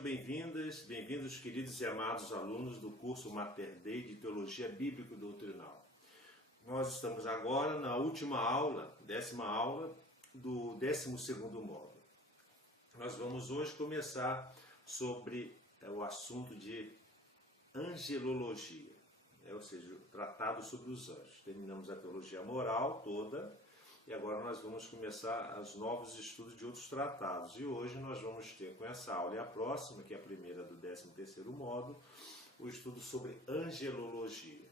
Sejam bem-vindas, bem-vindos, queridos e amados alunos do curso Mater Dei de Teologia Bíblica e Doutrinal. Nós estamos agora na última aula, 10ª aula do 12º módulo. Nós vamos hoje começar sobre o assunto de angelologia, ou seja, o tratado sobre os anjos. Terminamos a teologia moral toda e agora nós vamos começar os novos estudos de outros tratados. E hoje nós vamos ter com essa aula e a próxima, que é a primeira do 13º módulo, o estudo sobre angelologia.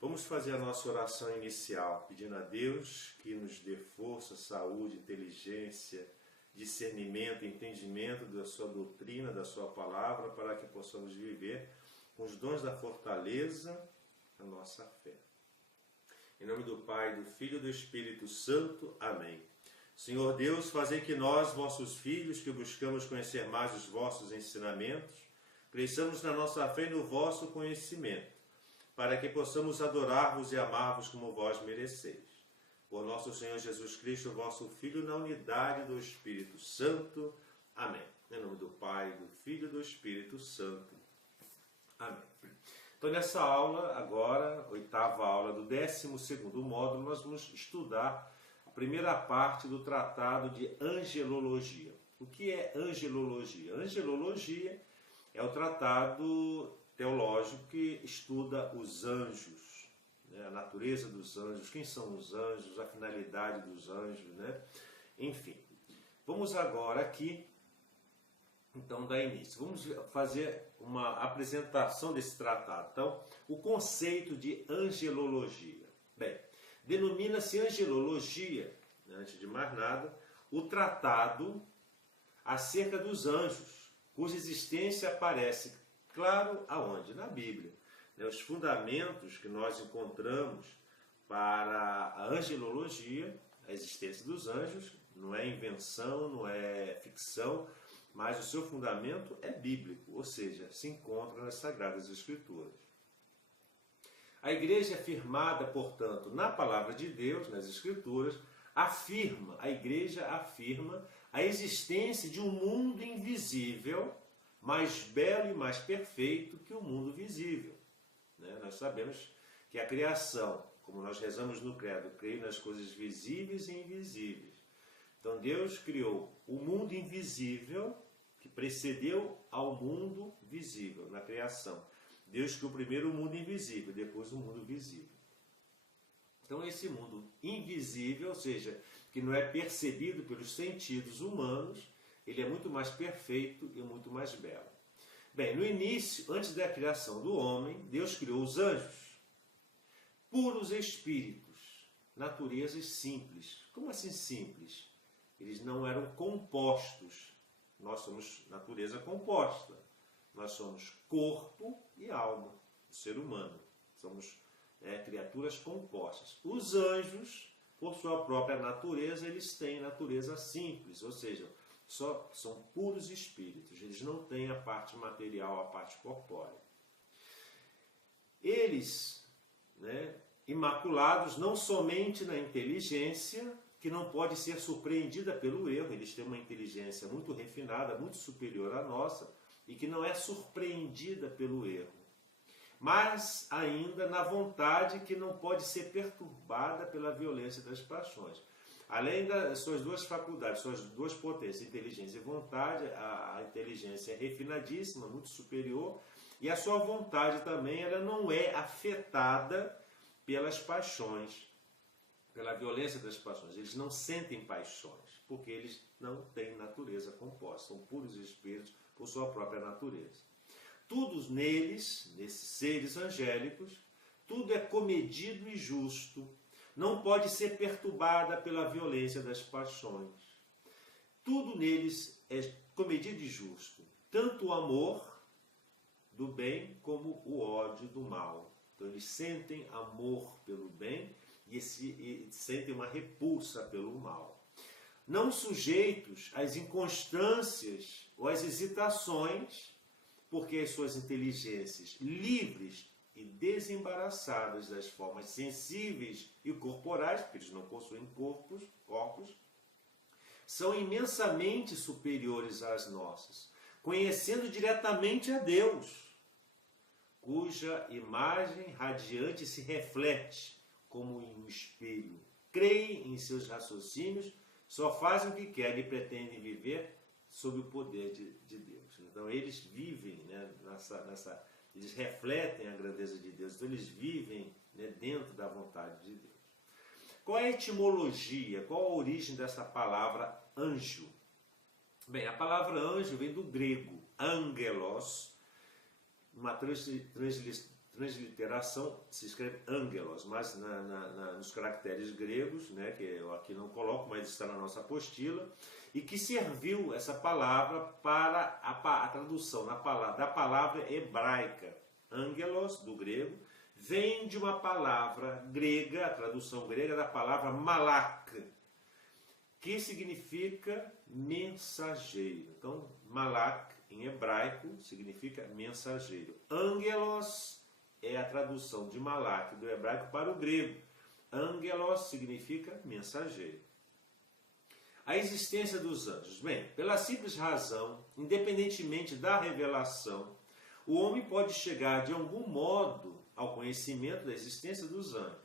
Vamos fazer a nossa oração inicial, pedindo a Deus que nos dê força, saúde, inteligência, discernimento, entendimento da sua doutrina, da sua palavra, para que possamos viver com os dons da fortaleza a nossa fé. Em nome do Pai, do Filho e do Espírito Santo. Amém. Senhor Deus, fazei que nós, vossos filhos, que buscamos conhecer mais os vossos ensinamentos, cresçamos na nossa fé e no vosso conhecimento, para que possamos adorar-vos e amar-vos como vós mereceis. Por nosso Senhor Jesus Cristo, vosso Filho, na unidade do Espírito Santo. Amém. Em nome do Pai, do Filho e do Espírito Santo. Amém. Então, nessa aula, agora, 8ª aula do 12º módulo, nós vamos estudar a primeira parte do tratado de angelologia. O que é angelologia? Angelologia é o tratado teológico que estuda os anjos, né? A natureza dos anjos, quem são os anjos, a finalidade dos anjos, né? Enfim. Vamos agora aqui então, dar início. Vamos fazer uma apresentação desse tratado. Então, o conceito de angelologia. Bem, denomina-se angelologia, antes de mais nada, o tratado acerca dos anjos, cuja existência aparece, claro, aonde? Na Bíblia. Os fundamentos que nós encontramos para a angelologia, a existência dos anjos, não é invenção, não é ficção, mas o seu fundamento é bíblico, ou seja, se encontra nas Sagradas Escrituras. A igreja é firmada, portanto, na palavra de Deus, nas Escrituras, a igreja afirma a existência de um mundo invisível, mais belo e mais perfeito que o mundo visível. Nós sabemos que a criação, como nós rezamos no credo, creio nas coisas visíveis e invisíveis. Então Deus criou o mundo invisível que precedeu ao mundo visível na criação. Deus criou primeiro o mundo invisível, depois o mundo visível. Então esse mundo invisível, ou seja, que não é percebido pelos sentidos humanos, ele é muito mais perfeito e muito mais belo. Bem, no início, antes da criação do homem, Deus criou os anjos, puros espíritos, naturezas simples. Como assim simples? Eles não eram compostos. Nós somos natureza composta. Nós somos corpo e alma, o ser humano. Somos criaturas compostas. Os anjos, por sua própria natureza, eles têm natureza simples, ou seja, são puros espíritos. Eles não têm a parte material, a parte corpórea. Eles, imaculados não somente na inteligência, que não pode ser surpreendida pelo erro, eles têm uma inteligência muito refinada, muito superior à nossa, e que não é surpreendida pelo erro. Mas ainda na vontade que não pode ser perturbada pela violência das paixões. Além das suas duas faculdades, suas duas potências, inteligência e vontade, a inteligência é refinadíssima, muito superior, e a sua vontade também ela não é afetada pelas paixões, pela violência das paixões. Eles não sentem paixões, porque eles não têm natureza composta, são puros espíritos por sua própria natureza. Tudo neles, nesses seres angélicos, tudo é comedido e justo, não pode ser perturbada pela violência das paixões. Tudo neles é comedido e justo, tanto o amor do bem como o ódio do mal. Então eles sentem amor pelo bem e sentem uma repulsa pelo mal. Não sujeitos às inconstâncias ou às hesitações, porque as suas inteligências livres e desembaraçadas das formas sensíveis e corporais, porque eles não possuem corpos, são imensamente superiores às nossas, conhecendo diretamente a Deus, cuja imagem radiante se reflete como em um espelho. Creem em seus raciocínios, só fazem o que querem e pretendem viver sob o poder de Deus. Então eles vivem, né, eles refletem a grandeza de Deus, então eles vivem, né, dentro da vontade de Deus. Qual é a etimologia, qual a origem dessa palavra anjo? Bem, a palavra anjo vem do grego angelos, uma transliteração se escreve angelos, mas nos caracteres gregos, né, que eu aqui não coloco, mas está na nossa apostila, e que serviu essa palavra para a tradução da palavra hebraica. Angelos, do grego, vem de uma palavra grega, a tradução grega da palavra malak, que significa mensageiro. Então, malak, em hebraico, significa mensageiro. Angelos é a tradução de malak do hebraico para o grego. Angelos significa mensageiro. A existência dos anjos. Bem, pela simples razão, independentemente da revelação, o homem pode chegar de algum modo ao conhecimento da existência dos anjos.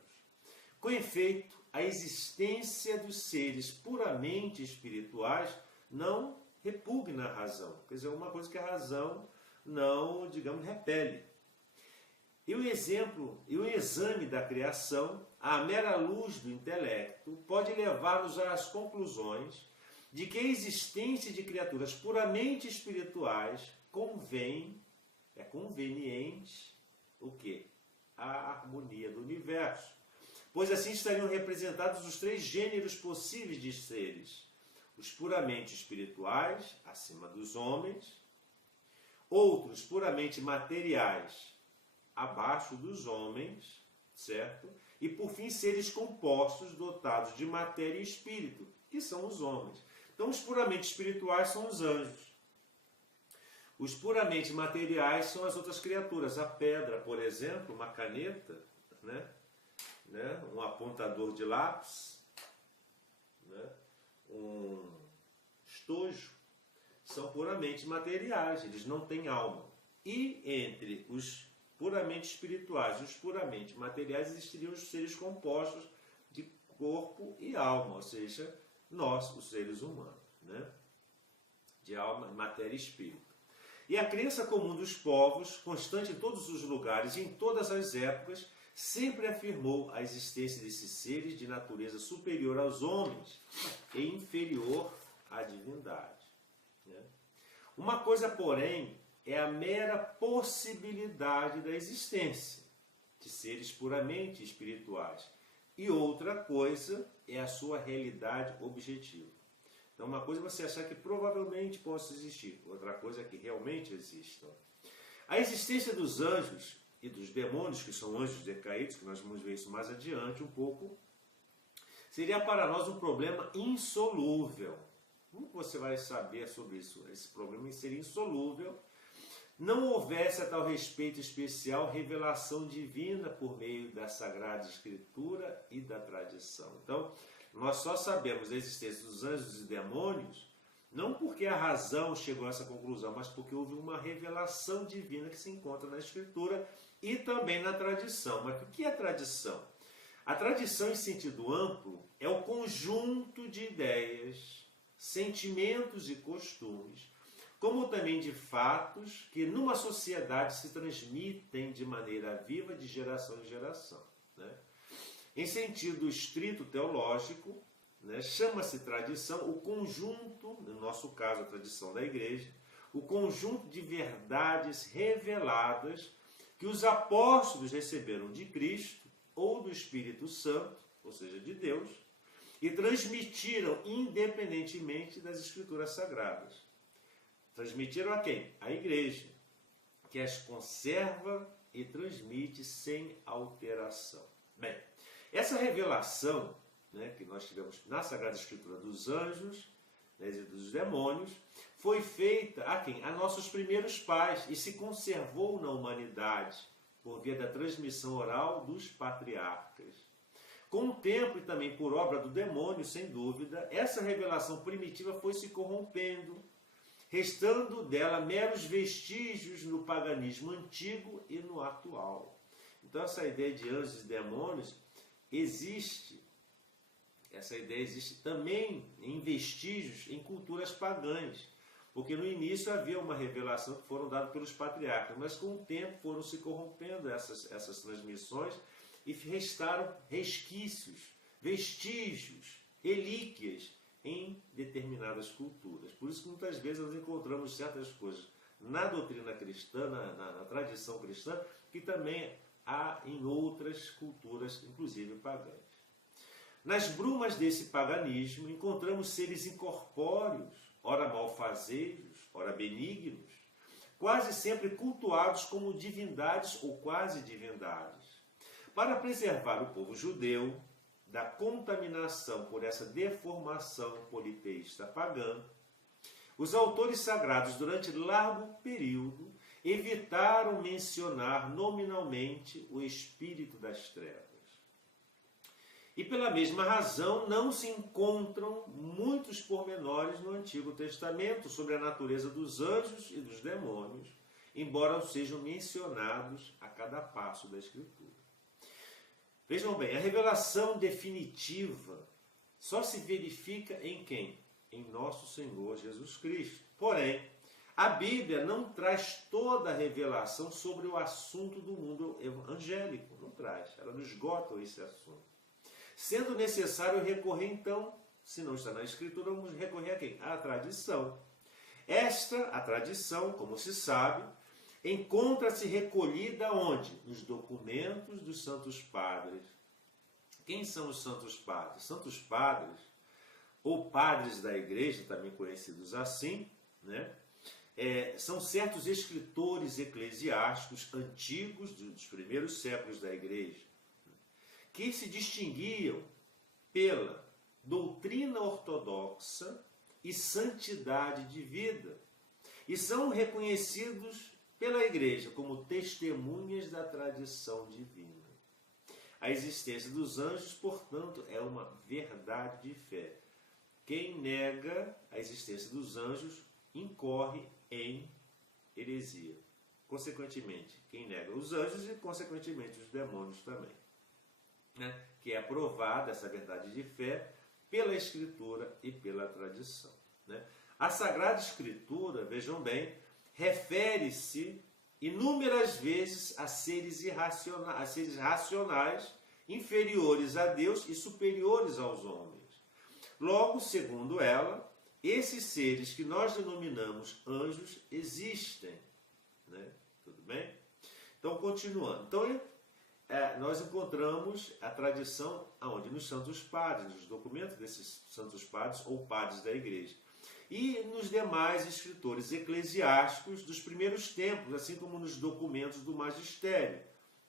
Com efeito, a existência dos seres puramente espirituais não repugna a razão. Quer dizer, é uma coisa que a razão não, digamos, repele. E o exame da criação, à mera luz do intelecto, pode levar-nos às conclusões de que a existência de criaturas puramente espirituais é conveniente o quê? A harmonia do universo. Pois assim estariam representados os três gêneros possíveis de seres: os puramente espirituais, acima dos homens, outros puramente materiais, abaixo dos homens, certo? E por fim, seres compostos, dotados de matéria e espírito, que são os homens. Então, os puramente espirituais são os anjos. Os puramente materiais são as outras criaturas. A pedra, por exemplo, uma caneta, né? Um apontador de lápis, né? Um estojo, são puramente materiais, eles não têm alma. E entre os puramente espirituais e os puramente materiais existiriam os seres compostos de corpo e alma, ou seja, nós, os seres humanos, né? De alma, matéria e espírito. E a crença comum dos povos, constante em todos os lugares e em todas as épocas, sempre afirmou a existência desses seres de natureza superior aos homens e inferior à divindade, né? Uma coisa, porém, é a mera possibilidade da existência de seres puramente espirituais, e outra coisa é a sua realidade objetiva. Então, uma coisa é você achar que provavelmente possa existir, outra coisa é que realmente existam. A existência dos anjos e dos demônios, que são anjos decaídos, que nós vamos ver isso mais adiante um pouco, seria para nós um problema insolúvel. Como você vai saber sobre isso? Esse problema seria insolúvel. Não houvesse a tal respeito especial revelação divina por meio da Sagrada Escritura e da tradição. Então, nós só sabemos da existência dos anjos e demônios não porque a razão chegou a essa conclusão, mas porque houve uma revelação divina que se encontra na Escritura e também na tradição. Mas o que é tradição? A tradição, em sentido amplo, é o conjunto de ideias, sentimentos e costumes, como também de fatos que numa sociedade se transmitem de maneira viva de geração em geração, né? Em sentido estrito teológico, né, chama-se tradição o conjunto, no nosso caso a tradição da igreja, o conjunto de verdades reveladas que os apóstolos receberam de Cristo ou do Espírito Santo, ou seja, de Deus, e transmitiram independentemente das Escrituras Sagradas. Transmitiram a quem? A igreja, que as conserva e transmite sem alteração. Bem, essa revelação, né, que nós tivemos na Sagrada Escritura dos anjos, né, e dos demônios, foi feita a quem? A nossos primeiros pais e se conservou na humanidade por via da transmissão oral dos patriarcas. Com o tempo e também por obra do demônio, sem dúvida, essa revelação primitiva foi se corrompendo restando dela meros vestígios no paganismo antigo e no atual. Então essa ideia de anjos e demônios existe, essa ideia existe também em vestígios em culturas pagãs, porque no início havia uma revelação que foram dadas pelos patriarcas, mas com o tempo foram se corrompendo essas transmissões e restaram resquícios, vestígios, relíquias em determinadas culturas. Por isso que muitas vezes nós encontramos certas coisas na doutrina cristã, na tradição cristã, que também há em outras culturas, inclusive pagãs. Nas brumas desse paganismo encontramos seres incorpóreos, ora malfazeiros, ora benignos, quase sempre cultuados como divindades ou quase divindades. Para preservar o povo judeu da contaminação por essa deformação politeísta pagã, os autores sagrados, durante largo período, evitaram mencionar nominalmente o espírito das trevas. E pela mesma razão não se encontram muitos pormenores no Antigo Testamento sobre a natureza dos anjos e dos demônios, embora sejam mencionados a cada passo da Escritura. Vejam bem, a revelação definitiva só se verifica em quem? Em nosso Senhor Jesus Cristo. Porém, a Bíblia não traz toda a revelação sobre o assunto do mundo angélico, não traz, ela não esgota esse assunto. Sendo necessário recorrer, então, se não está na Escritura, vamos recorrer a quem? À tradição. A tradição, como se sabe, encontra-se recolhida onde? Nos documentos dos Santos Padres. Quem são os Santos Padres? Santos Padres, ou Padres da Igreja, também conhecidos assim, né? São certos escritores eclesiásticos antigos, dos primeiros séculos da Igreja, que se distinguiam pela doutrina ortodoxa e santidade de vida, e são reconhecidos pela Igreja como testemunhas da tradição divina. A existência dos anjos, portanto, é uma verdade de fé. Quem nega a existência dos anjos incorre em heresia. Consequentemente, quem nega os anjos e, consequentemente, os demônios também. Né? Que é aprovada essa verdade de fé pela Escritura e pela tradição. Né? A Sagrada Escritura, vejam bem, refere-se inúmeras vezes a seres racionais, inferiores a Deus e superiores aos homens. Logo, segundo ela, esses seres que nós denominamos anjos existem. Né? Tudo bem? Então, continuando. Então, nós encontramos a tradição aonde? Nos Santos Padres, nos documentos desses Santos Padres ou Padres da Igreja. E nos demais escritores eclesiásticos dos primeiros tempos, assim como nos documentos do magistério,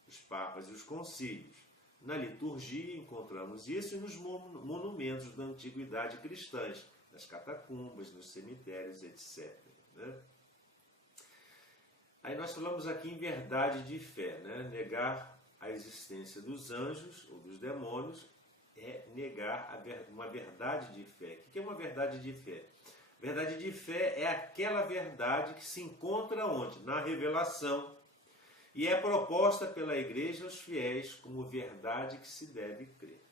os papas e os concílios. Na liturgia encontramos isso e nos monumentos da antiguidade cristãs, nas catacumbas, nos cemitérios, etc. Né? Aí nós falamos aqui em verdade de fé, né? Negar a existência dos anjos ou dos demônios é negar uma verdade de fé. O que é uma verdade de fé? Verdade de fé é aquela verdade que se encontra onde? Na revelação. E é proposta pela Igreja aos fiéis como verdade que se deve crer.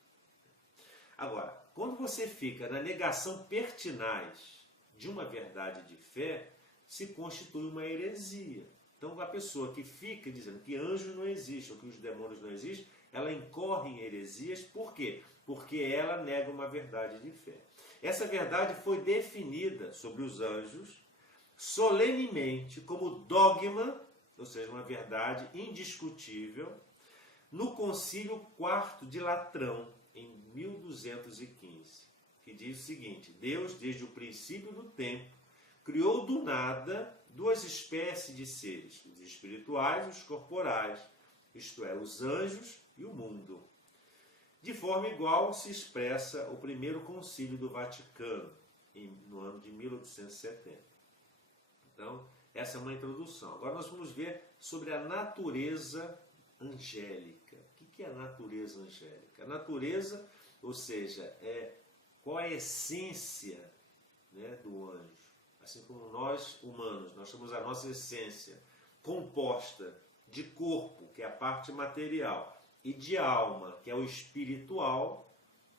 Agora, quando você fica na negação pertinaz de uma verdade de fé, se constitui uma heresia. Então, a pessoa que fica dizendo que anjos não existem ou que os demônios não existem, ela incorre em heresias. Por quê? Porque ela nega uma verdade de fé. Essa verdade foi definida sobre os anjos solenemente como dogma, ou seja, uma verdade indiscutível, no Concílio IV de Latrão, em 1215, que diz o seguinte: Deus, desde o princípio do tempo, criou do nada duas espécies de seres, os espirituais e os corporais, isto é, os anjos e o mundo. De forma igual se expressa o primeiro concílio do Vaticano, no ano de 1870. Então, essa é uma introdução. Agora nós vamos ver sobre a natureza angélica. O que é a natureza angélica? A natureza, ou seja, qual é a essência, né, do anjo? assim como nós humanos, nós temos a nossa essência composta de corpo, que é a parte material, e de alma, que é o espiritual.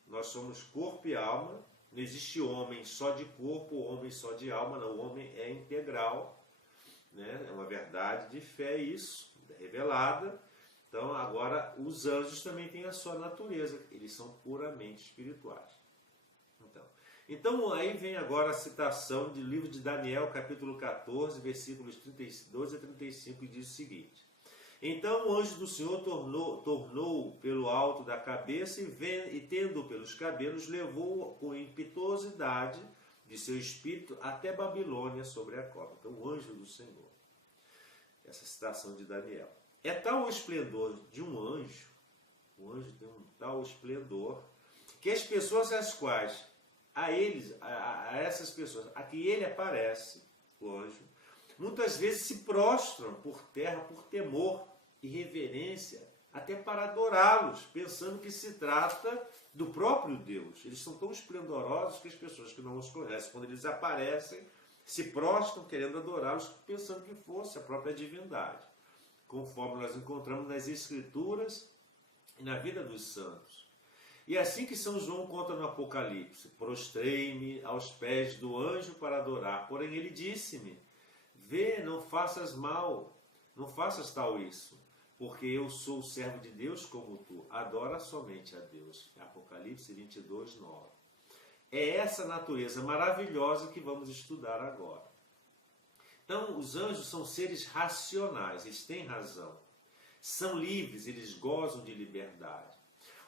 Nós somos corpo e alma. Não existe homem só de corpo, homem só de alma, não. O homem é integral, né? É uma verdade de fé isso, revelada. Então, agora, os anjos também têm a sua natureza, eles são puramente espirituais. Então aí vem agora a citação do livro de Daniel, capítulo 14, versículos 32 a 35, que diz o seguinte: Então o anjo do Senhor tornou pelo alto da cabeça e tendo pelos cabelos, levou com impetuosidade de seu espírito até Babilônia sobre a cova. Então o anjo do Senhor. Essa citação de Daniel. É tal o esplendor de um anjo, o anjo tem um tal esplendor, que as pessoas às quais a essas pessoas a que ele aparece, o anjo, muitas vezes se prostram por terra por temor e reverência, até para adorá-los, pensando que se trata do próprio Deus. Eles são tão esplendorosos que as pessoas que não os conhecem, quando eles aparecem, se prostram querendo adorá-los, pensando que fosse a própria divindade, conforme nós encontramos nas Escrituras e na vida dos santos. E assim que São João conta no Apocalipse: prostrei-me aos pés do anjo para adorar. Porém ele disse-me: vê, não faças mal, não faças tal isso, porque eu sou o servo de Deus como tu. Adora somente a Deus. Apocalipse 22, 9. É essa natureza maravilhosa que vamos estudar agora. Então, os anjos são seres racionais, eles têm razão. São livres, eles gozam de liberdade.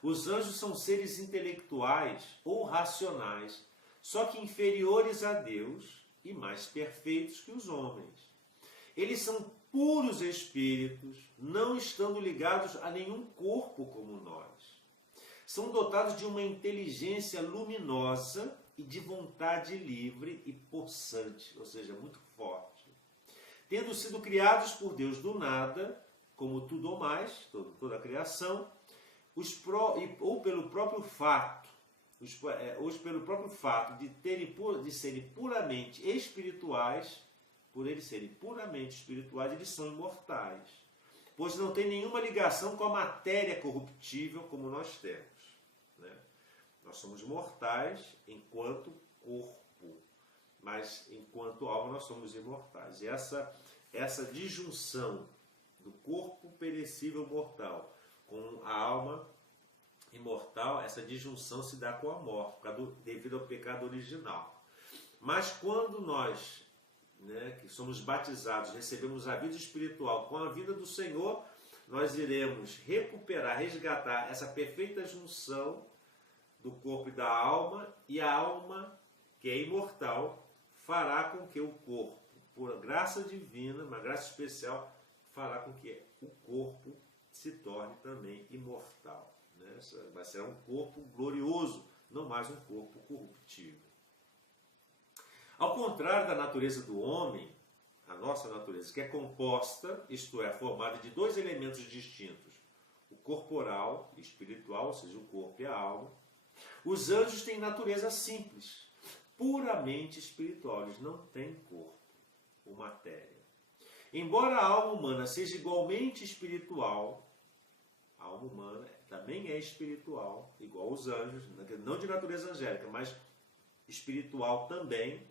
Os anjos são seres intelectuais ou racionais, só que inferiores a Deus e mais perfeitos que os homens. Eles são puros espíritos, não estando ligados a nenhum corpo como nós. São dotados de uma inteligência luminosa e de vontade livre e possante, ou seja, muito forte. Tendo sido criados por Deus do nada, como tudo ou mais, toda a criação, ou pelo próprio fato de serem puramente espirituais, por eles serem puramente espirituais, eles são imortais, pois não tem nenhuma ligação com a matéria corruptível como nós temos, né? Nós somos mortais enquanto corpo, mas enquanto alma nós somos imortais. E essa disjunção do corpo perecível mortal com a alma imortal, essa disjunção se dá com a morte, devido ao pecado original. Mas quando nós, que somos batizados, recebemos a vida espiritual com a vida do Senhor, nós iremos recuperar, resgatar essa perfeita junção do corpo e da alma, e a alma, que é imortal, fará com que o corpo, por graça divina, uma graça especial, fará com que o corpo se torne também imortal. Vai ser um corpo glorioso, não mais um corpo corruptível. Ao contrário da natureza do homem, a nossa natureza, que é composta, isto é, formada de dois elementos distintos, o corporal e espiritual, ou seja, o corpo e a alma, os anjos têm natureza simples, puramente espiritual, eles não têm corpo ou matéria. Embora a alma humana seja igualmente espiritual, a alma humana também é espiritual, igual os anjos, não de natureza angélica, mas espiritual também.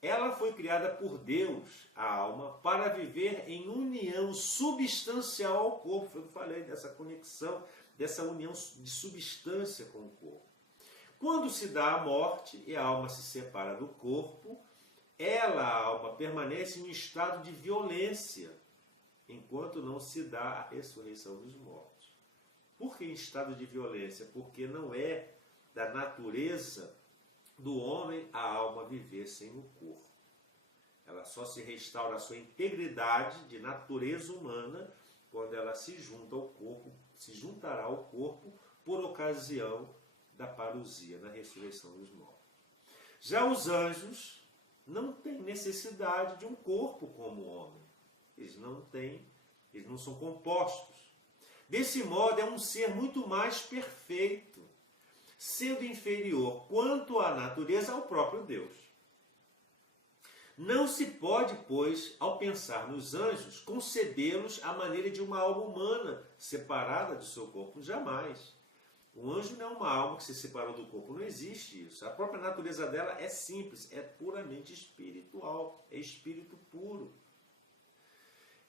Ela foi criada por Deus, a alma, para viver em união substancial ao corpo. Eu falei dessa conexão, dessa união de substância com o corpo. Quando se dá a morte e a alma se separa do corpo, a alma, permanece em um estado de violência, enquanto não se dá a ressurreição dos mortos. Por que em estado de violência? Porque não é da natureza do homem a alma viver sem o corpo. Ela só se restaura a sua integridade de natureza humana quando ela se junta ao corpo, se juntará ao corpo por ocasião da parousia, da ressurreição dos mortos. Já os anjos não têm necessidade de um corpo como o homem. Eles não são compostos. Desse modo, é um ser muito mais perfeito, sendo inferior quanto à natureza ao próprio Deus. Não se pode, pois, ao pensar nos anjos, concebê-los à maneira de uma alma humana separada do seu corpo. Jamais. O anjo não é uma alma que se separou do corpo, não existe isso. A própria natureza dela é simples, é puramente espiritual, é espírito puro.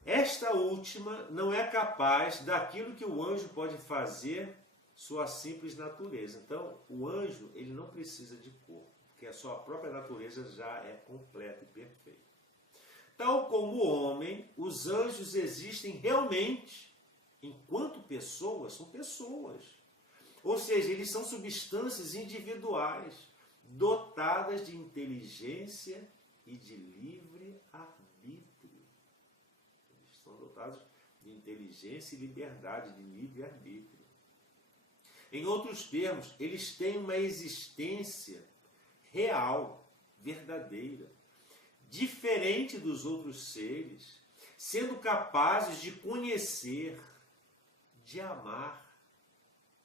Esta última não é capaz daquilo que o anjo pode fazer sua simples natureza. Então, o anjo ele não precisa de corpo, porque a sua própria natureza já é completa e perfeita. Tal como o homem, os anjos existem realmente, enquanto pessoas, são pessoas. Ou seja, eles são substâncias individuais, dotadas de inteligência e de livre arbítrio. Eles são dotados de inteligência e liberdade, de livre arbítrio. Em outros termos, eles têm uma existência real, verdadeira, diferente dos outros seres, sendo capazes de conhecer, de amar,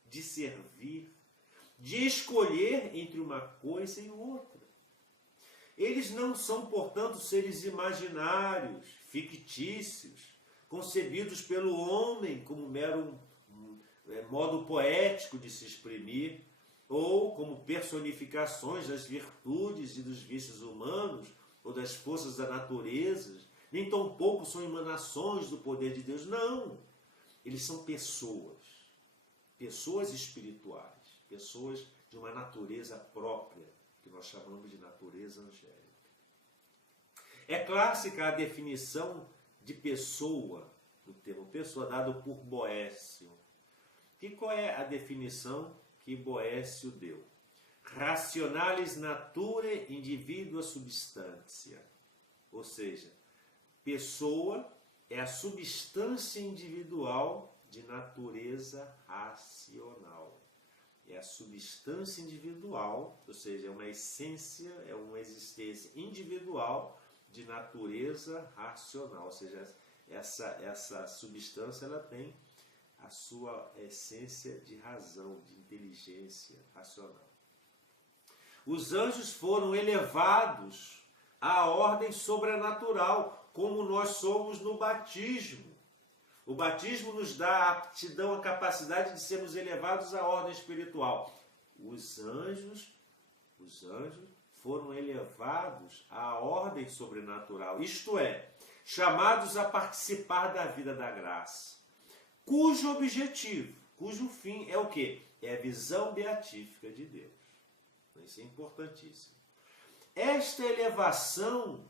de servir, de escolher entre uma coisa e outra. Eles não são, portanto, seres imaginários, fictícios, concebidos pelo homem como mero modo poético de se exprimir, ou como personificações das virtudes e dos vícios humanos, ou das forças da natureza, nem tampouco são emanações do poder de Deus. Não! Eles são pessoas. Pessoas espirituais, pessoas de uma natureza própria, que nós chamamos de natureza angélica. É clássica a definição de pessoa, do termo pessoa, dado por Boécio. E qual é a definição que Boécio deu? Rationalis nature individua substantia. Ou seja, pessoa é a substância individual de natureza racional. É a substância individual, ou seja, é uma essência, é uma existência individual de natureza racional. Ou seja, essa substância ela tem a sua essência de razão, de inteligência racional. Os anjos foram elevados à ordem sobrenatural, como nós somos no batismo. O batismo nos dá a aptidão, a capacidade de sermos elevados à ordem espiritual. Os anjos foram elevados à ordem sobrenatural, isto é, chamados a participar da vida da graça, cujo objetivo, cujo fim é o quê? É a visão beatífica de Deus. Isso é importantíssimo. Esta elevação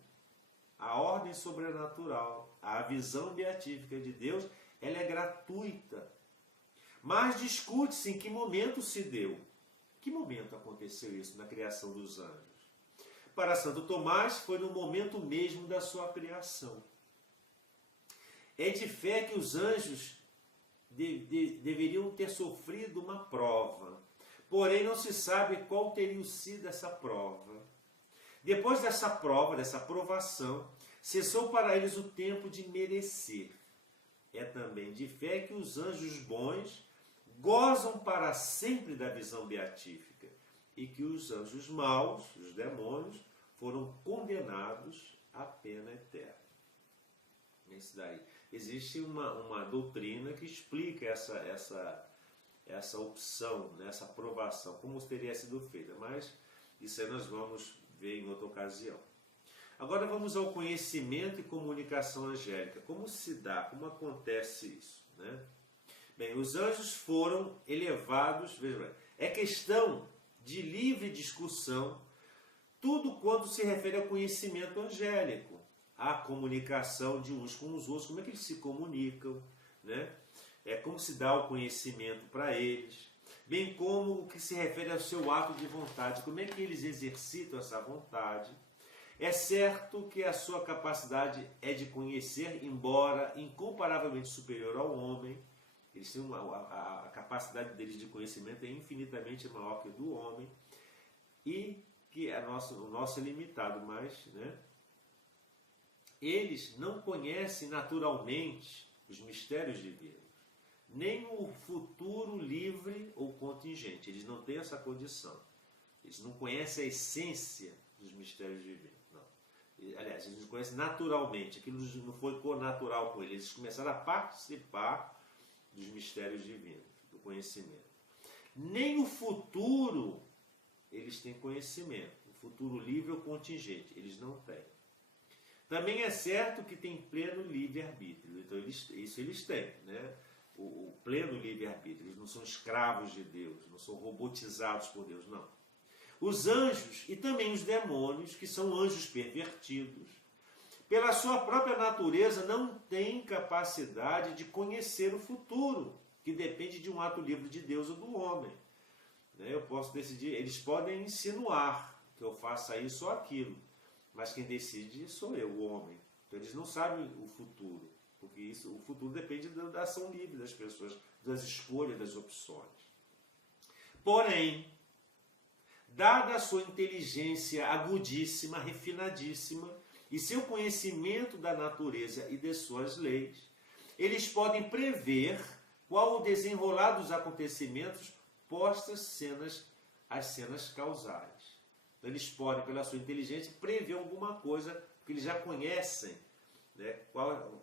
à ordem sobrenatural, à visão beatífica de Deus, ela é gratuita. Mas discute-se em que momento se deu. Que momento aconteceu isso na criação dos anjos? Para Santo Tomás, foi no momento mesmo da sua criação. É de fé que os anjos deveriam ter sofrido uma prova. Porém, não se sabe qual teria sido essa prova. Depois dessa prova, dessa provação, cessou para eles o tempo de merecer. É também de fé que os anjos bons gozam para sempre da visão beatífica e que os anjos maus, os demônios, foram condenados à pena eterna. Isso daí. Existe uma doutrina que explica essa opção, né, essa aprovação, como teria sido feita, mas isso aí nós vamos ver em outra ocasião. Agora vamos ao conhecimento e comunicação angélica. Como se dá, como acontece isso, né? Bem, os anjos foram elevados, veja bem, é questão de livre discussão, tudo quanto se refere ao conhecimento angélico, a comunicação de uns com os outros, como é que eles se comunicam, né? Como se dá o conhecimento para eles, bem como o que se refere ao seu ato de vontade, como é que eles exercitam essa vontade. É certo que a sua capacidade é de conhecer, embora incomparavelmente superior ao homem. Eles têm a capacidade deles de conhecimento é infinitamente maior que a do homem, e que o nosso é limitado, mas, né, eles não conhecem naturalmente os mistérios divinos, nem o futuro livre ou contingente. Eles não têm essa condição. Eles não conhecem a essência dos mistérios divinos. Não. aliás, eles nos conhecem naturalmente, aquilo não foi connatural com eles, eles começaram a participar dos mistérios divinos, do conhecimento. Nem o futuro eles têm conhecimento, o futuro livre ou contingente, eles não têm. Também é certo que tem pleno livre-arbítrio, então isso eles têm, né? O pleno livre-arbítrio, eles não são escravos de Deus, não são robotizados por Deus, não. Os anjos e também os demônios, que são anjos pervertidos, pela sua própria natureza não têm capacidade de conhecer o futuro, que depende de um ato livre de Deus ou do homem. Eu posso decidir, eles podem insinuar que eu faça isso ou aquilo, mas quem decide sou eu, o homem. Então eles não sabem o futuro, porque o futuro depende da ação livre das pessoas, das escolhas, das opções. Porém, dada a sua inteligência agudíssima, refinadíssima, e seu conhecimento da natureza e de suas leis, eles podem prever qual o desenrolar dos acontecimentos postas as cenas causais. Então, eles podem, pela sua inteligência, prever alguma coisa, porque eles já conhecem, né,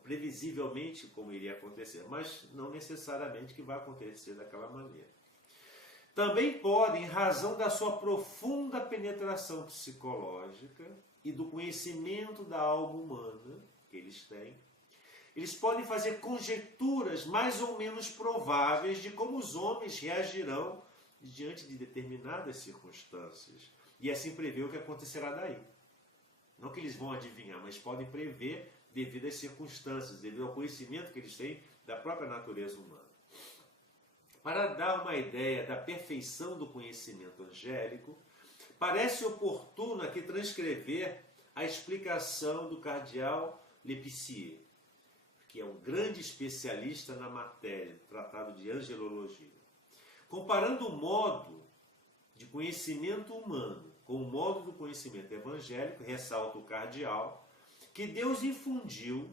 previsivelmente como iria acontecer, mas não necessariamente que vai acontecer daquela maneira. Também podem, em razão da sua profunda penetração psicológica e do conhecimento da alma humana que eles têm, eles podem fazer conjecturas mais ou menos prováveis de como os homens reagirão diante de determinadas circunstâncias e assim prever o que acontecerá daí. Não que eles vão adivinhar, mas podem prever devido às circunstâncias, devido ao conhecimento que eles têm da própria natureza humana. Para dar uma ideia da perfeição do conhecimento angélico, parece oportuno aqui transcrever a explicação do cardeal Lépicier, que é um grande especialista na matéria, tratado de angelologia. Comparando o modo de conhecimento humano com o modo do conhecimento evangélico, ressalta o cardeal, que Deus infundiu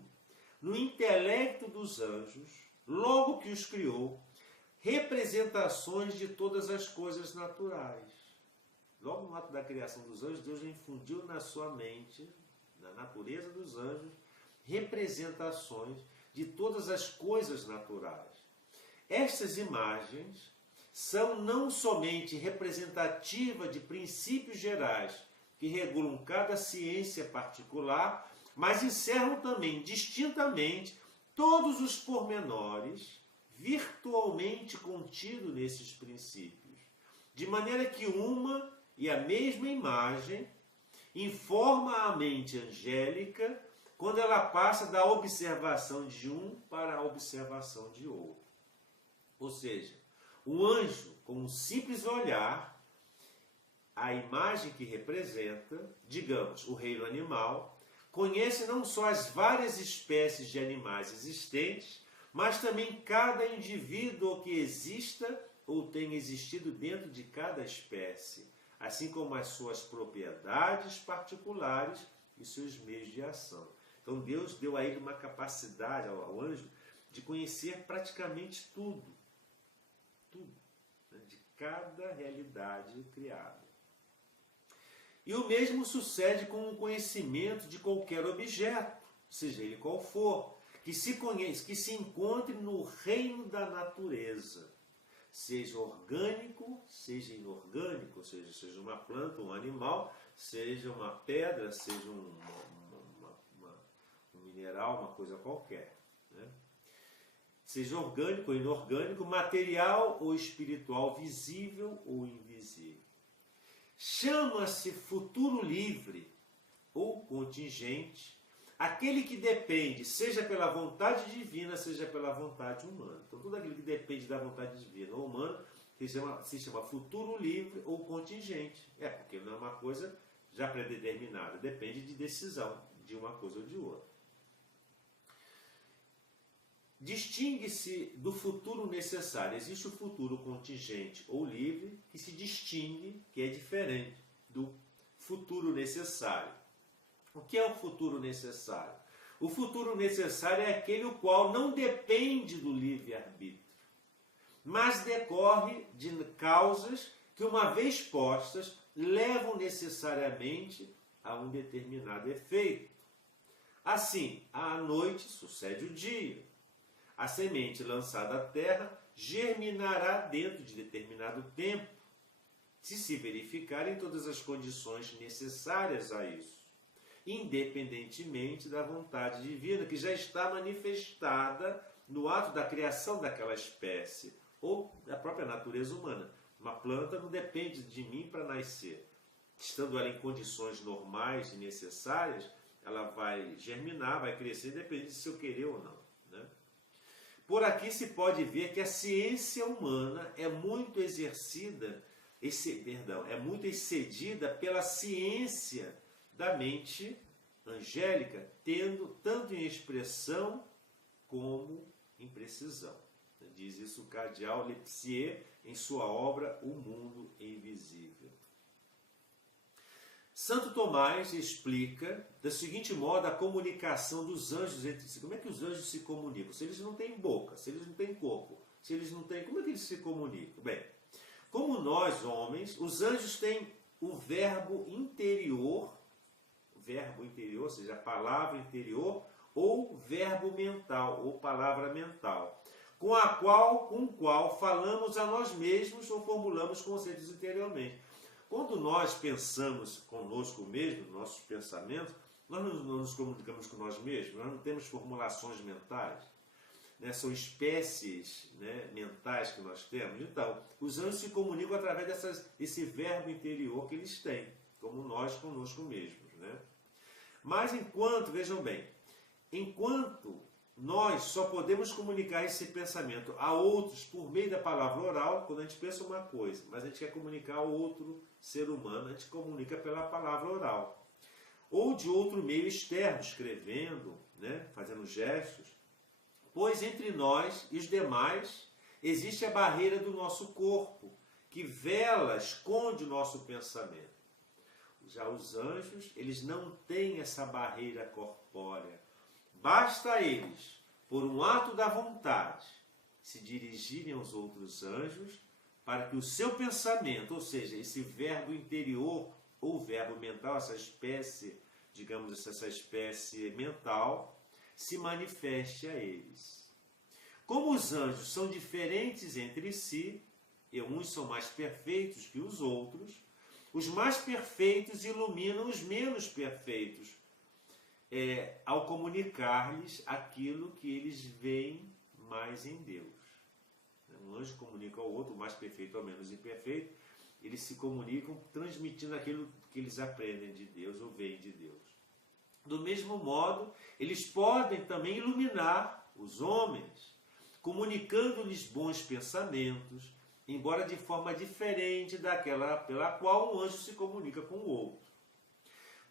no intelecto dos anjos, logo que os criou, representações de todas as coisas naturais. Logo no ato da criação dos anjos, Deus infundiu na sua mente, na natureza dos anjos, representações de todas as coisas naturais. Estas imagens são não somente representativas de princípios gerais que regulam cada ciência particular, mas encerram também distintamente todos os pormenores virtualmente contidos nesses princípios, de maneira que uma e a mesma imagem informa a mente angélica quando ela passa da observação de um para a observação de outro. Ou seja, o anjo, com um simples olhar, a imagem que representa, digamos, o reino animal, conhece não só as várias espécies de animais existentes, mas também cada indivíduo que exista ou tenha existido dentro de cada espécie, assim como as suas propriedades particulares e seus meios de ação. Então Deus deu a ele uma capacidade, ao anjo, de conhecer praticamente tudo, né, de cada realidade criada. E o mesmo sucede com o conhecimento de qualquer objeto, seja ele qual for, que se encontre no reino da natureza, seja orgânico, seja inorgânico, ou seja uma planta, um animal, seja uma pedra, seja um mineral, uma coisa qualquer, né? Seja orgânico ou inorgânico, material ou espiritual, visível ou invisível. Chama-se futuro livre ou contingente aquele que depende, seja pela vontade divina, seja pela vontade humana. Então, tudo aquilo que depende da vontade divina ou humana se chama futuro livre ou contingente. Porque não é uma coisa já predeterminada, depende de decisão de uma coisa ou de outra. Distingue-se do futuro necessário. Existe o futuro contingente ou livre que se distingue, que é diferente do futuro necessário. O que é o futuro necessário? O futuro necessário é aquele o qual não depende do livre-arbítrio, mas decorre de causas que, uma vez postas, levam necessariamente a um determinado efeito. Assim, à noite sucede o dia. A semente lançada à terra germinará dentro de determinado tempo, se verificarem todas as condições necessárias a isso, independentemente da vontade divina que já está manifestada no ato da criação daquela espécie ou da própria natureza humana. Uma planta não depende de mim para nascer. Estando ela em condições normais e necessárias, ela vai germinar, vai crescer, independente se eu querer ou não, né? Por aqui se pode ver que a ciência humana é muito é muito excedida pela ciência da mente angélica, tendo tanto em expressão como em precisão. Diz isso o cardeal Lipsier em sua obra O Mundo Invisível. Santo Tomás explica da seguinte modo a comunicação dos anjos entre si. Como é que os anjos se comunicam? Se eles não têm boca, se eles não têm corpo, se eles não têm... Como é que eles se comunicam? Bem, como nós, homens, os anjos têm o verbo interior, ou seja, a palavra interior, ou verbo mental, ou palavra mental, com o qual falamos a nós mesmos ou formulamos conceitos interiormente. Quando nós pensamos conosco mesmo, nossos pensamentos, nós não nos comunicamos com nós mesmos, nós não temos formulações mentais, né? São espécies, né, mentais que nós temos. Então, os anjos se comunicam através desse verbo interior que eles têm, como nós conosco mesmos, né? Mas vejam bem, enquanto nós só podemos comunicar esse pensamento a outros por meio da palavra oral, quando a gente pensa uma coisa, mas a gente quer comunicar a outro ser humano, a gente comunica pela palavra oral. Ou de outro meio externo, escrevendo, né, fazendo gestos, pois entre nós e os demais existe a barreira do nosso corpo, que vela, esconde o nosso pensamento. Já os anjos, eles não têm essa barreira corpórea. Basta a eles, por um ato da vontade, se dirigirem aos outros anjos para que o seu pensamento, ou seja, esse verbo interior ou verbo mental, essa espécie, digamos, essa espécie mental, se manifeste a eles. Como os anjos são diferentes entre si, e uns são mais perfeitos que os outros, os mais perfeitos iluminam os menos perfeitos, ao comunicar-lhes aquilo que eles veem mais em Deus. Um anjo comunica ao outro, o mais perfeito ao menos imperfeito, eles se comunicam transmitindo aquilo que eles aprendem de Deus ou veem de Deus. Do mesmo modo, eles podem também iluminar os homens, comunicando-lhes bons pensamentos, embora de forma diferente daquela pela qual um anjo se comunica com o outro.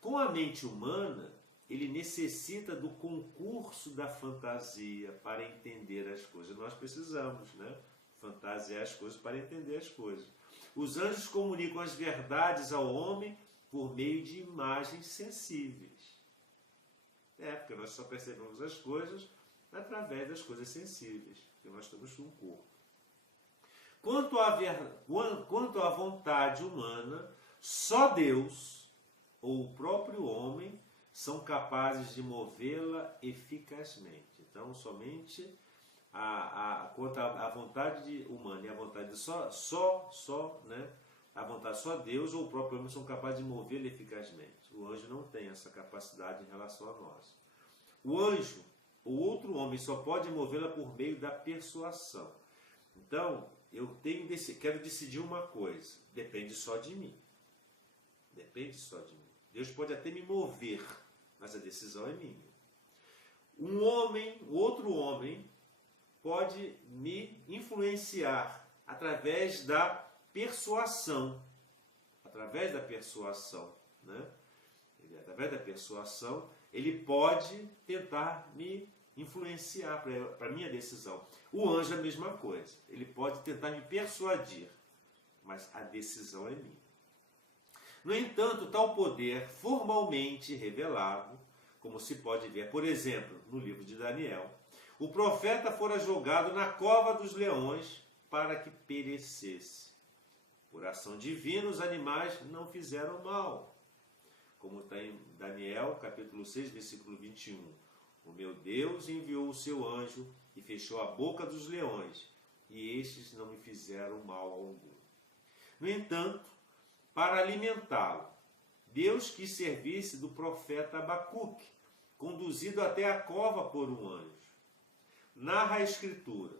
Com a mente humana, ele necessita do concurso da fantasia para entender as coisas. Nós precisamos, né, fantasiar as coisas para entender as coisas. Os anjos comunicam as verdades ao homem por meio de imagens sensíveis. Porque nós só percebemos as coisas através das coisas sensíveis, porque nós temos um corpo. Quanto à vontade humana, só Deus ou o próprio homem são capazes de movê-la eficazmente. Então, somente quanto à vontade humana e a vontade a vontade só Deus ou o próprio homem são capazes de movê-la eficazmente. O anjo não tem essa capacidade em relação a nós. O anjo, o outro homem, só pode movê-la por meio da persuasão. Então, quero decidir uma coisa, depende só de mim. Depende só de mim. Deus pode até me mover, mas a decisão é minha. Outro homem, pode me influenciar através da persuasão. Através da persuasão, né? Através da persuasão, ele pode tentar me influenciar para a minha decisão. O anjo é a mesma coisa. Ele pode tentar me persuadir, mas a decisão é minha. No entanto, tal poder formalmente revelado, como se pode ver, por exemplo, no livro de Daniel, o profeta fora jogado na cova dos leões para que perecesse. Por ação divina, os animais não fizeram mal. como está em Daniel, capítulo 6, versículo 21. O meu Deus enviou o seu anjo e fechou a boca dos leões, e estes não me fizeram mal algum. No entanto, para alimentá-lo, Deus quis servir-se do profeta Abacuque, conduzido até a cova por um anjo. Narra a Escritura.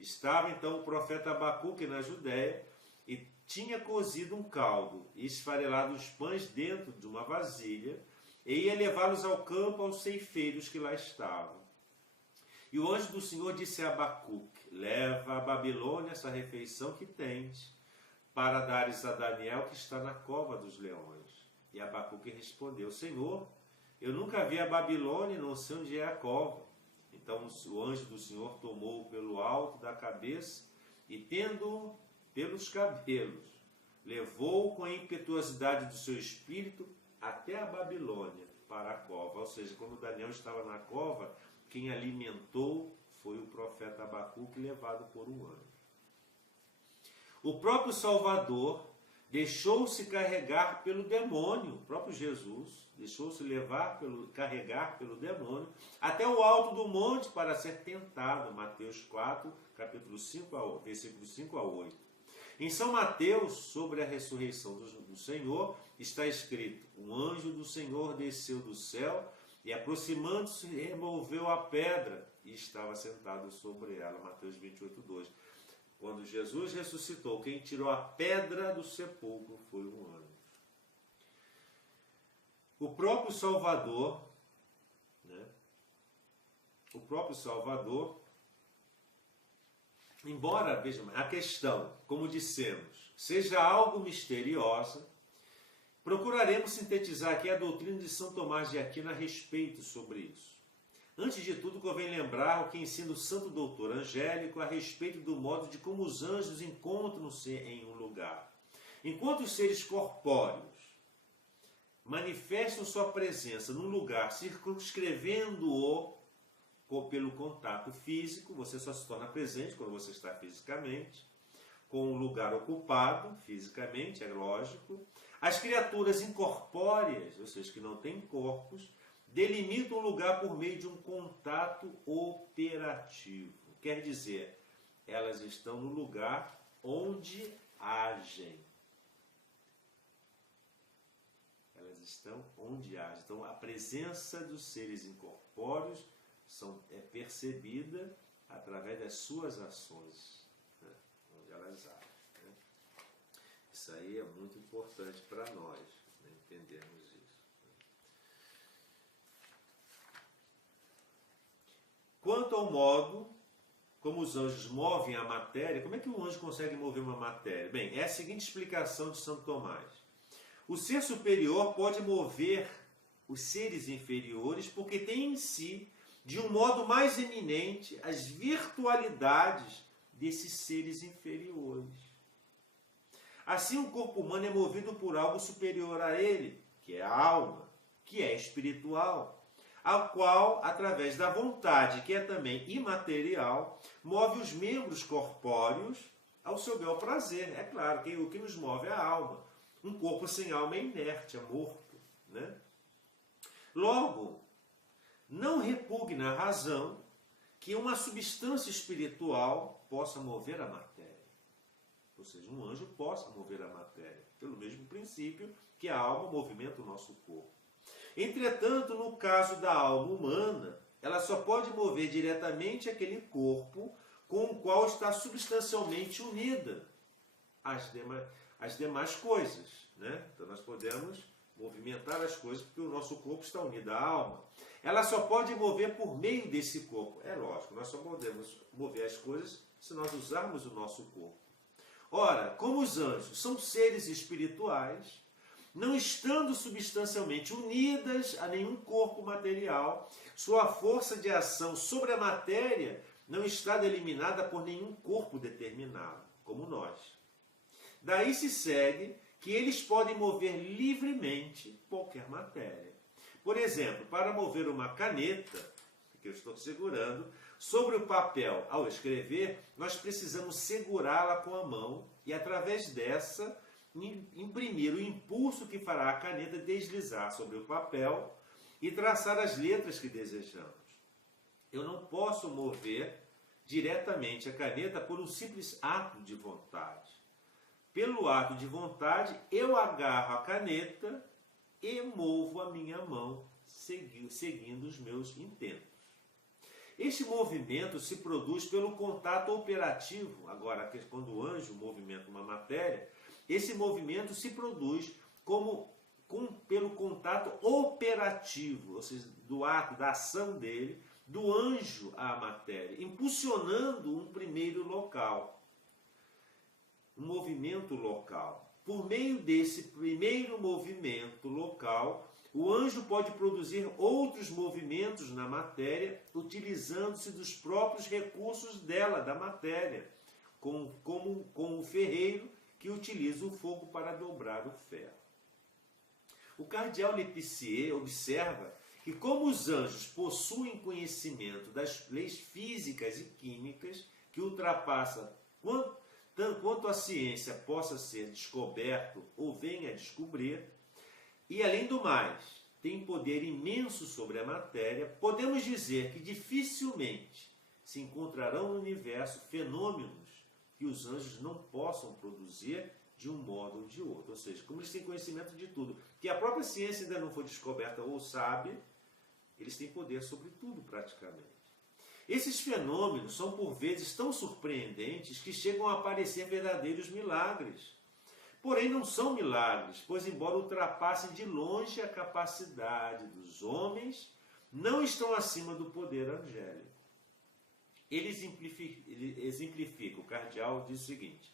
Estava então o profeta Abacuque na Judéia e tinha cozido um caldo e esfarelado os pães dentro de uma vasilha e ia levá-los ao campo aos ceifeiros que lá estavam. E o anjo do Senhor disse a Abacuque: leva a Babilônia essa refeição que tens, para dares a Daniel que está na cova dos leões. E Abacuque respondeu: Senhor, eu nunca vi a Babilônia, não sei onde é a cova. Então o anjo do Senhor tomou-o pelo alto da cabeça e, tendo-o pelos cabelos, levou-o com a impetuosidade do seu espírito até a Babilônia, para a cova. Ou seja, quando Daniel estava na cova, quem alimentou foi o profeta Abacuque, levado por um anjo. O próprio Salvador deixou-se carregar pelo demônio, o próprio Jesus deixou-se carregar pelo demônio até o alto do monte para ser tentado, Mateus 4, capítulo 5, versículos 5 a 8. Em São Mateus, sobre a ressurreição do Senhor, está escrito: um anjo do Senhor desceu do céu e, aproximando-se, removeu a pedra e estava sentado sobre ela, Mateus 28, 2. Quando Jesus ressuscitou, quem tirou a pedra do sepulcro foi um anjo. O próprio Salvador, embora, veja, a questão, como dissemos, seja algo misteriosa, procuraremos sintetizar aqui a doutrina de São Tomás de Aquino a respeito sobre isso. Antes de tudo, convém lembrar o que ensina o Santo Doutor Angélico a respeito do modo de como os anjos encontram-se em um lugar. Enquanto os seres corpóreos manifestam sua presença num lugar, circunscrevendo-o pelo contato físico, você só se torna presente quando você está fisicamente, com um lugar ocupado fisicamente, é lógico. As criaturas incorpóreas, ou seja, que não têm corpos, delimitam um lugar por meio de um contato operativo. Quer dizer, elas estão no lugar onde agem. Elas estão onde agem. Então, a presença dos seres incorpóreos é percebida através das suas ações, onde elas agem. Isso aí é muito importante para nós, entendermos isso. Quanto ao modo como os anjos movem a matéria, como é que um anjo consegue mover uma matéria? Bem, é a seguinte explicação de Santo Tomás. O ser superior pode mover os seres inferiores porque tem em si, de um modo mais eminente, as virtualidades desses seres inferiores. Assim, o corpo humano é movido por algo superior a ele, que é a alma, que é espiritual, a qual, através da vontade, que é também imaterial, move os membros corpóreos ao seu bel prazer. É claro que o que nos move é a alma. Um corpo sem alma é inerte, é morto, Logo, não repugna a razão que uma substância espiritual possa mover a matéria. Ou seja, um anjo possa mover a matéria, pelo mesmo princípio que a alma movimenta o nosso corpo. Entretanto, no caso da alma humana, ela só pode mover diretamente aquele corpo com o qual está substancialmente unida às demais coisas. Então, nós podemos movimentar as coisas porque o nosso corpo está unido à alma. Ela só pode mover por meio desse corpo. É lógico, nós só podemos mover as coisas se nós usarmos o nosso corpo. Ora, como os anjos são seres espirituais, não estando substancialmente unidas a nenhum corpo material, sua força de ação sobre a matéria não está delimitada por nenhum corpo determinado, como nós. Daí se segue que eles podem mover livremente qualquer matéria. Por exemplo, para mover uma caneta, que eu estou segurando, sobre o papel, ao escrever, nós precisamos segurá-la com a mão e, através dessa, imprimir o impulso que fará a caneta deslizar sobre o papel e traçar as letras que desejamos. Eu não posso mover diretamente a caneta por um simples ato de vontade. Pelo ato de vontade, eu agarro a caneta e movo a minha mão, seguindo os meus intentos. Este movimento se produz pelo contato operativo. Agora, quando o anjo movimenta uma matéria, esse movimento se produz pelo contato operativo, ou seja, do ato, da ação dele, do anjo à matéria, impulsionando um primeiro local, um movimento local. Por meio desse primeiro movimento local, o anjo pode produzir outros movimentos na matéria, utilizando-se dos próprios recursos dela, da matéria, como o ferreiro que utiliza o fogo para dobrar o ferro. O cardeal Lipsier observa que, como os anjos possuem conhecimento das leis físicas e químicas que ultrapassa quanto a ciência possa ser descoberto ou venha a descobrir, e além do mais, tem poder imenso sobre a matéria, podemos dizer que dificilmente se encontrarão no universo fenômenos que os anjos não possam produzir de um modo ou de outro. Ou seja, como eles têm conhecimento de tudo, que a própria ciência ainda não foi descoberta ou sabe, eles têm poder sobre tudo praticamente. Esses fenômenos são por vezes tão surpreendentes que chegam a parecer verdadeiros milagres. Porém, não são milagres, pois, embora ultrapassem de longe a capacidade dos homens, não estão acima do poder angélico. Ele exemplifica, o cardeal diz o seguinte: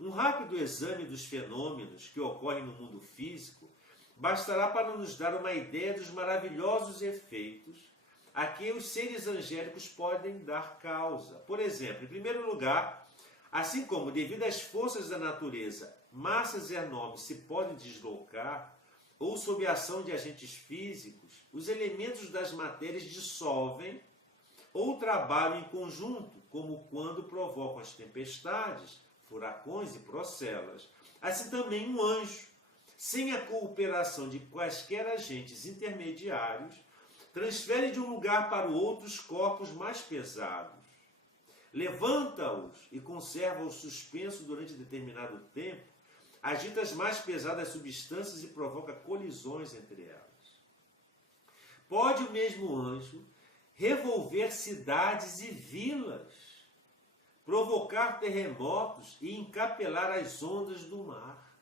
um rápido exame dos fenômenos que ocorrem no mundo físico bastará para nos dar uma ideia dos maravilhosos efeitos a que os seres angélicos podem dar causa. Por exemplo, em primeiro lugar, assim como, devido às forças da natureza, massas enormes se podem deslocar, ou sob a ação de agentes físicos, os elementos das matérias dissolvem ou trabalham em conjunto, como quando provocam as tempestades, furacões e procelas. Assim também um anjo, sem a cooperação de quaisquer agentes intermediários, transfere de um lugar para o outro os corpos mais pesados, levanta-os e conserva-os suspensos durante determinado tempo, agita as mais pesadas substâncias e provoca colisões entre elas. Pode o mesmo anjo revolver cidades e vilas, provocar terremotos e encapelar as ondas do mar,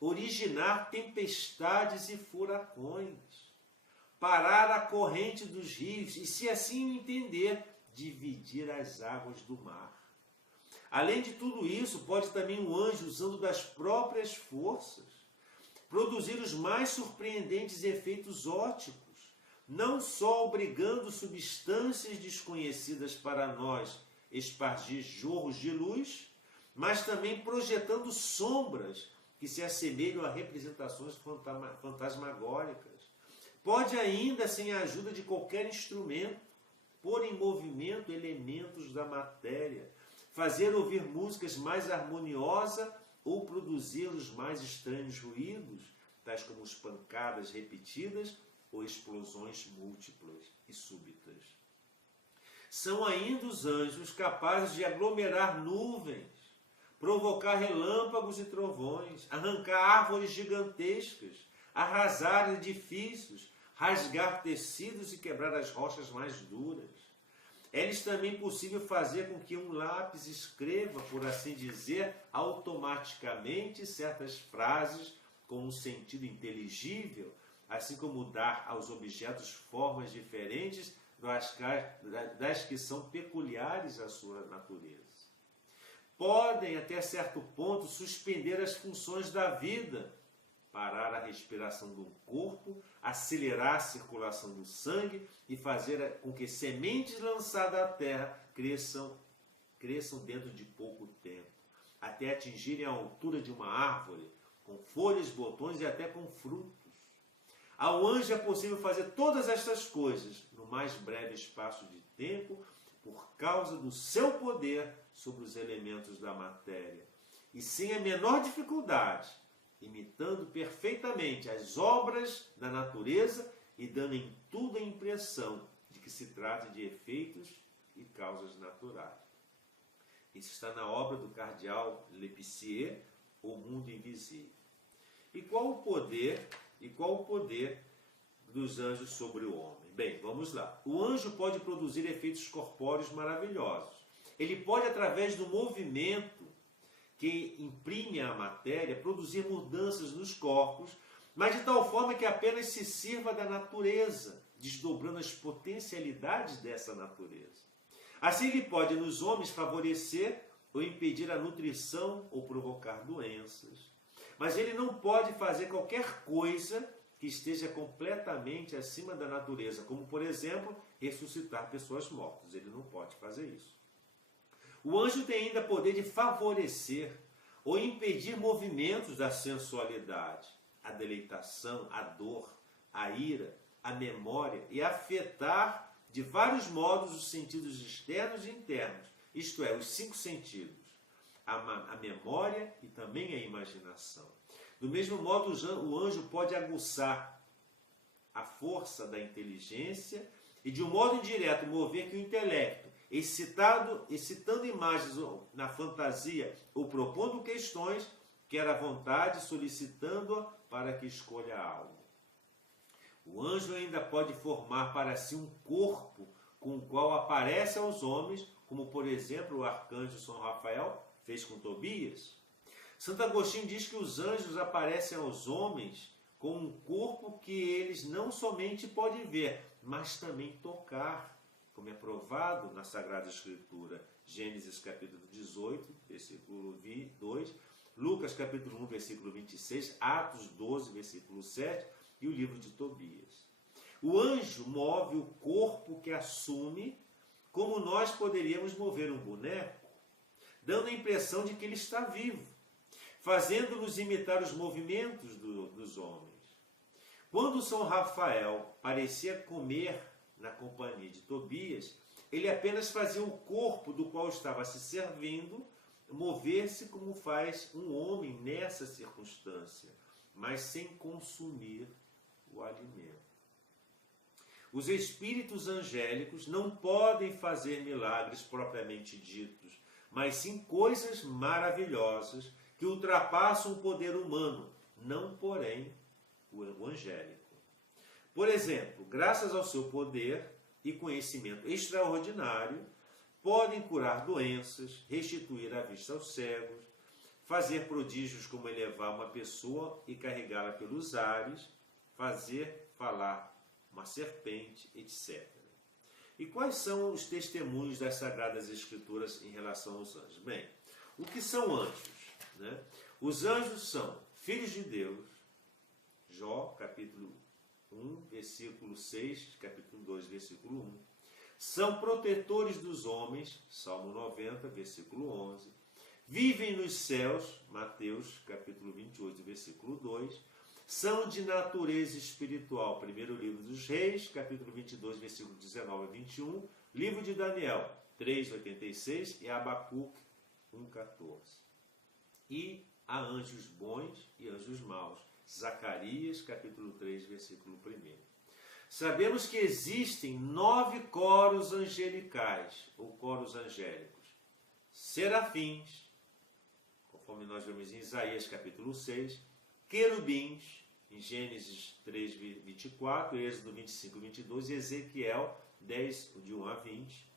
originar tempestades e furacões, parar a corrente dos rios e, se assim entender, dividir as águas do mar. Além de tudo isso, pode também um anjo, usando das próprias forças, produzir os mais surpreendentes efeitos ópticos, não só obrigando substâncias desconhecidas para nós espargir jorros de luz, mas também projetando sombras que se assemelham a representações fantasmagóricas. Pode ainda, sem a ajuda de qualquer instrumento, pôr em movimento elementos da matéria, fazer ouvir músicas mais harmoniosas ou produzir os mais estranhos ruídos, tais como pancadas repetidas ou explosões múltiplas e súbitas. São ainda os anjos capazes de aglomerar nuvens, provocar relâmpagos e trovões, arrancar árvores gigantescas, arrasar edifícios, rasgar tecidos e quebrar as rochas mais duras. É-lhes também possível fazer com que um lápis escreva, por assim dizer, automaticamente certas frases com um sentido inteligível, assim como dar aos objetos formas diferentes das que são peculiares à sua natureza. Podem, até certo ponto, suspender as funções da vida, parar a respiração do corpo, acelerar a circulação do sangue e fazer com que sementes lançadas à terra cresçam dentro de pouco tempo, até atingirem a altura de uma árvore, com folhas, botões e até com frutos. Ao anjo é possível fazer todas estas coisas no mais breve espaço de tempo, por causa do seu poder sobre os elementos da matéria. E sem a menor dificuldade, imitando perfeitamente as obras da natureza e dando em tudo a impressão de que se trata de efeitos e causas naturais. Isso está na obra do cardeal Lépicier, O Mundo Invisível. E qual o poder dos anjos sobre o homem? Bem, vamos lá. O anjo pode produzir efeitos corpóreos maravilhosos. Ele pode, através do movimento que imprime a matéria, produzir mudanças nos corpos, mas de tal forma que apenas se sirva da natureza, desdobrando as potencialidades dessa natureza. Assim ele pode, nos homens, favorecer ou impedir a nutrição ou provocar doenças. Mas ele não pode fazer qualquer coisa que esteja completamente acima da natureza, como, por exemplo, ressuscitar pessoas mortas. Ele não pode fazer isso. O anjo tem ainda poder de favorecer ou impedir movimentos da sensualidade, a deleitação, a dor, a ira, a memória e afetar de vários modos os sentidos externos e internos, isto é, os 5 sentidos, a memória e também a imaginação. Do mesmo modo, o anjo pode aguçar a força da inteligência e, de um modo indireto, mover que o intelecto, excitando imagens na fantasia ou propondo questões, quer à vontade, solicitando-a para que escolha algo. O anjo ainda pode formar para si um corpo com o qual aparece aos homens, como, por exemplo, o arcanjo São Rafael fez com Tobias. Santo Agostinho diz que os anjos aparecem aos homens com um corpo que eles não somente podem ver, mas também tocar, como é provado na Sagrada Escritura. Gênesis capítulo 18, versículo 2, Lucas capítulo 1, versículo 26, Atos 12, versículo 7 e o livro de Tobias. O anjo move o corpo que assume como nós poderíamos mover um boneco, dando a impressão de que ele está vivo, fazendo-nos imitar os movimentos dos homens. Quando São Rafael parecia comer na companhia de Tobias, ele apenas fazia o corpo do qual estava se servindo mover-se como faz um homem nessa circunstância, mas sem consumir o alimento. Os espíritos angélicos não podem fazer milagres propriamente ditos, mas sim coisas maravilhosas que ultrapassam o poder humano, não, porém, o angélico. Por exemplo, graças ao seu poder e conhecimento extraordinário, podem curar doenças, restituir a vista aos cegos, fazer prodígios como elevar uma pessoa e carregá-la pelos ares, fazer falar uma serpente, etc. E quais são os testemunhos das Sagradas Escrituras em relação aos anjos? Bem, o que são anjos? Né? Os anjos são filhos de Deus, Jó, capítulo 1, versículo 6, capítulo 2, versículo 1. São protetores dos homens, Salmo 90, versículo 11. Vivem nos céus, Mateus, capítulo 28, versículo 2. São de natureza espiritual, primeiro livro dos Reis, capítulo 22, versículo 19 a 21. Livro de Daniel, 3, 86 e Abacuque, 1, 14. E há anjos bons e anjos maus. Zacarias, capítulo 3, versículo 1. Sabemos que existem 9 coros angelicais, ou coros angélicos. Serafins, conforme nós vemos em Isaías, capítulo 6. Querubins, em Gênesis 3, 24, Êxodo 25, 22 e Ezequiel 10, de 1 a 20.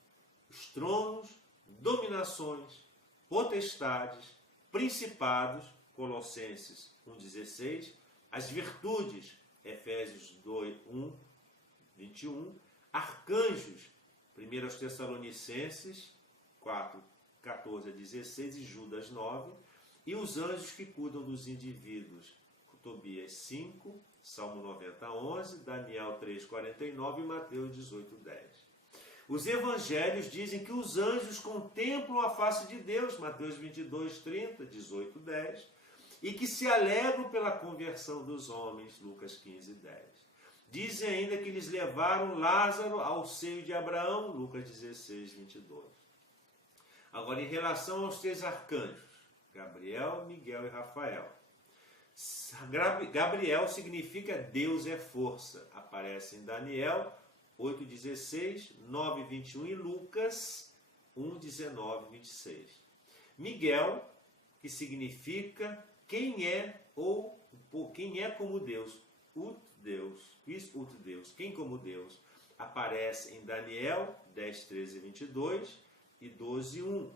Os tronos, dominações, potestades, principados, Colossenses 1,16, as virtudes, Efésios 2, 1, 21, arcanjos, 1 aos Tessalonicenses 4, 14 a 16 e Judas 9, e os anjos que cuidam dos indivíduos, Tobias 5, Salmo 90, 11, Daniel 3, 49 e Mateus 18, 10. Os evangelhos dizem que os anjos contemplam a face de Deus, Mateus 22, 30, 18, 10, e que se alegram pela conversão dos homens, Lucas 15, 10. Dizem ainda que eles levaram Lázaro ao seio de Abraão, Lucas 16, 22. Agora, em relação aos 3 arcanjos, Gabriel, Miguel e Rafael. Gabriel significa Deus é força. Aparece em Daniel 8,16, 9,21 e Lucas 1,19, 26. Miguel, que significa quem é ou quem é como Deus. Deus, quem como Deus. Aparece em Daniel 10, 13 e 22 e 12, 1.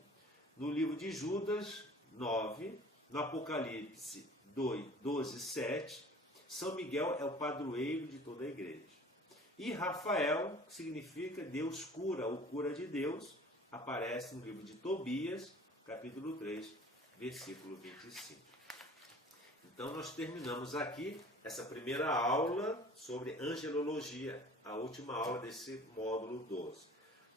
No livro de Judas 9, no Apocalipse 12, 7, São Miguel é o padroeiro de toda a igreja. E Rafael, que significa Deus cura, ou cura de Deus, aparece no livro de Tobias, capítulo 3, versículo 25. Então nós terminamos aqui essa primeira aula sobre angelologia, a última aula desse módulo 12.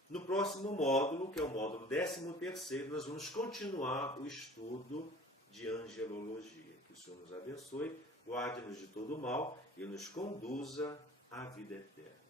No próximo módulo, que é o módulo 13º, nós vamos continuar o estudo de angelologia. Que o Senhor nos abençoe, guarde-nos de todo mal e nos conduza à vida eterna.